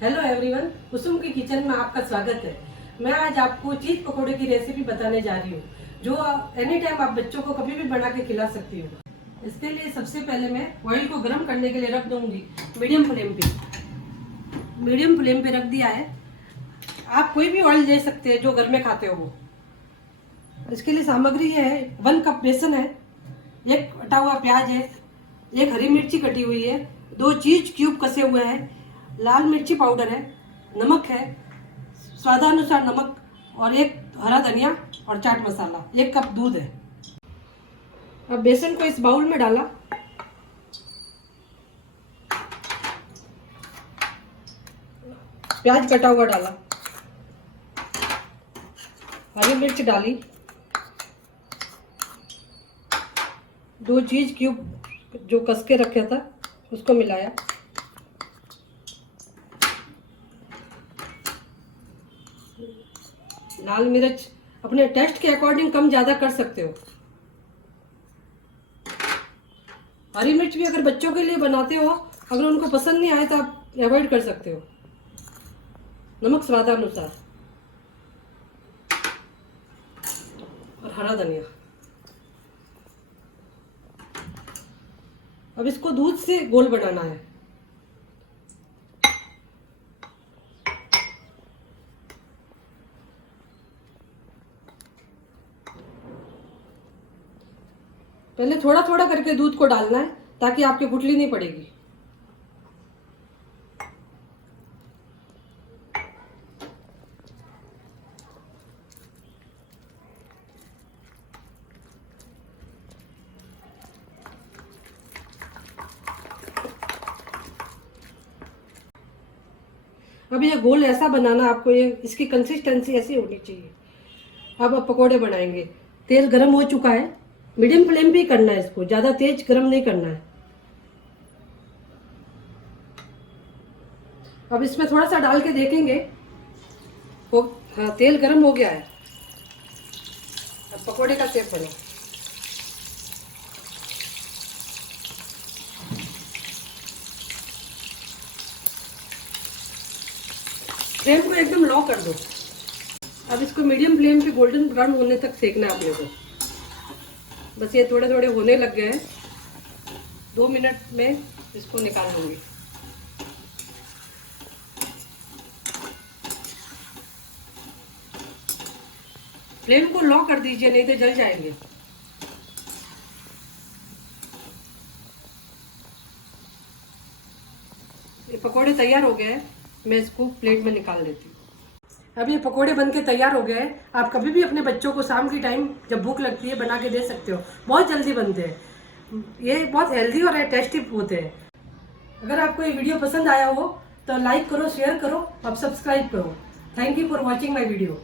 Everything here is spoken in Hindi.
हेलो एवरीवन, कुसुम की किचन में आपका स्वागत है। मैं आज आपको चीज पकोड़े की रेसिपी बताने जा रही हूँ, जो एनी टाइम आप बच्चों को कभी भी बना के खिला सकती हो। इसके लिए सबसे पहले मैं ऑयल को गर्म करने के लिए रख दूंगी मीडियम फ्लेम पे रख दिया है। आप कोई भी ऑयल ले सकते हैं जो घर में खाते हो वो। इसके लिए सामग्री ये है, 1 कप बेसन है, 1 कटा हुआ प्याज है, 1 हरी मिर्ची कटी हुई है, 2 चीज क्यूब कसे हुए हैं, लाल मिर्ची पाउडर है, नमक है, स्वादानुसार नमक, और 1 हरा धनिया और चाट मसाला, 1 कप दूध है। अब बेसन को इस बाउल में डाला, प्याज कटा हुआ डाला, हरी मिर्च डाली, 2 चीज क्यूब जो कस के रखा था उसको मिलाया, लाल मिर्च अपने टेस्ट के अकॉर्डिंग कम ज्यादा कर सकते हो। हरी मिर्च भी अगर बच्चों के लिए बनाते हो, अगर उनको पसंद नहीं आए तो आप अवॉइड कर सकते हो। नमक स्वादानुसार और हरा धनिया। अब इसको दूध से गोल बनाना है। पहले थोड़ा थोड़ा करके दूध को डालना है ताकि आपकी गुठली नहीं पड़ेगी। अब ये गोल ऐसा बनाना आपको, ये इसकी कंसिस्टेंसी ऐसी होनी चाहिए। अब पकोड़े बनाएंगे। तेल गरम हो चुका है, मीडियम फ्लेम पे ही करना है इसको, ज्यादा तेज गरम नहीं करना है। अब इसमें थोड़ा सा डाल के देखेंगे। हाँ, तेल गरम हो गया है। अब पकोड़े का शेप बने। फ्लेम को एकदम लो कर दो। अब इसको मीडियम फ्लेम पे गोल्डन ब्राउन होने तक सेकना है अपने को। बस ये थोड़े थोड़े होने लग गए हैं। 2 मिनट में इसको निकाल दूंगी। फ्लेम को लो कर दीजिए, नहीं तो जल जाएंगे। ये पकोड़े तैयार हो गए हैं, मैं इसको प्लेट में निकाल लेती हूँ। अब ये पकोड़े बनके तैयार हो गए हैं। आप कभी भी अपने बच्चों को शाम की टाइम जब भूख लगती है बना के दे सकते हो। बहुत जल्दी बनते हैं, ये बहुत हेल्दी और टेस्टी होते हैं। अगर आपको ये वीडियो पसंद आया हो तो लाइक करो, शेयर करो और सब्सक्राइब करो। Thank you for watching my video.